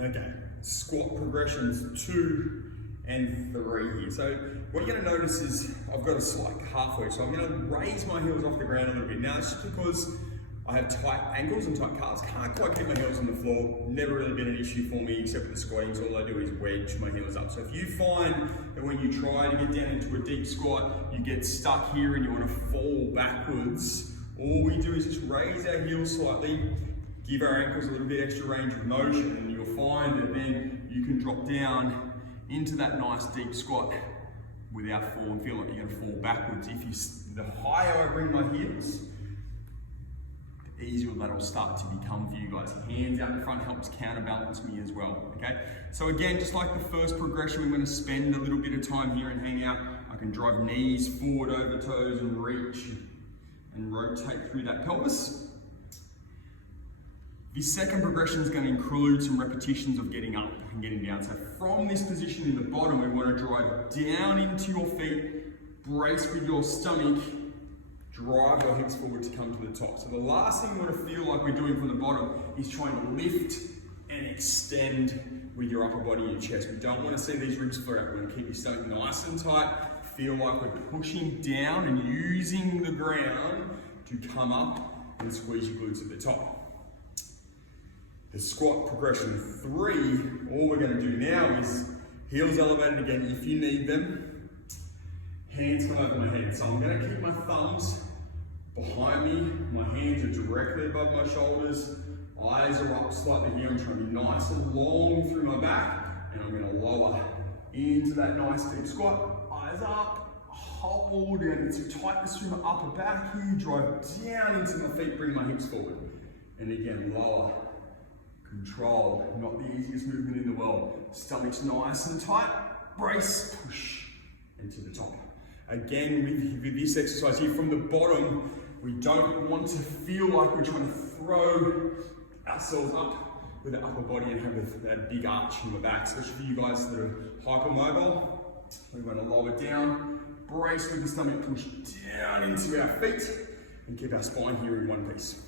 Okay, squat progressions 2 and 3 here. So what you're going to notice is I've got a slight halfway, so I'm going to raise my heels off the ground a little bit. Now it's just because I have tight ankles and tight calves, can't quite keep my heels on the floor. Never really been an issue for me except with the squatting, so all I do is wedge my heels up. So if you find that when you try to get down into a deep squat, you get stuck here and you want to fall backwards, all we do is just raise our heels slightly, give our ankles a little bit extra range of motion, and you'll find that then you can drop down into that nice deep squat without falling, feel like you're going to fall backwards. The higher I bring my heels, the easier that'll start to become for you guys. Hands out in front helps counterbalance me as well, okay? So again, just like the first progression, we're going to spend a little bit of time here and hang out. I can drive knees forward over toes and reach and rotate through that pelvis. The second progression is going to include some repetitions of getting up and getting down. So from this position in the bottom, we want to drive down into your feet, brace with your stomach, drive your hips forward to come to the top. So the last thing you want to feel like we're doing from the bottom is trying to lift and extend with your upper body and your chest. We don't want to see these ribs flare out. We want to keep your stomach nice and tight. Feel like we're pushing down and using the ground to come up and squeeze your glutes at the top. The squat progression 3, all we're going to do now is heels elevated again if you need them. Hands come over my head. So I'm going to keep my thumbs behind me. My hands are directly above my shoulders. Eyes are up slightly here. I'm trying to be nice and long through my back. And I'm going to lower into that nice deep squat. Eyes up. Hold down into tightness through my upper back here. Drive down into my feet. Bring my hips forward. And again, lower. Control, not the easiest movement in the world. Stomach's nice and tight, brace, push into the top. Again, with this exercise here from the bottom, we don't want to feel like we're trying to throw ourselves up with the upper body and have that big arch in the back, especially for you guys that are hypermobile. We want to lower down, brace with the stomach, push down into our feet, and keep our spine here in one piece.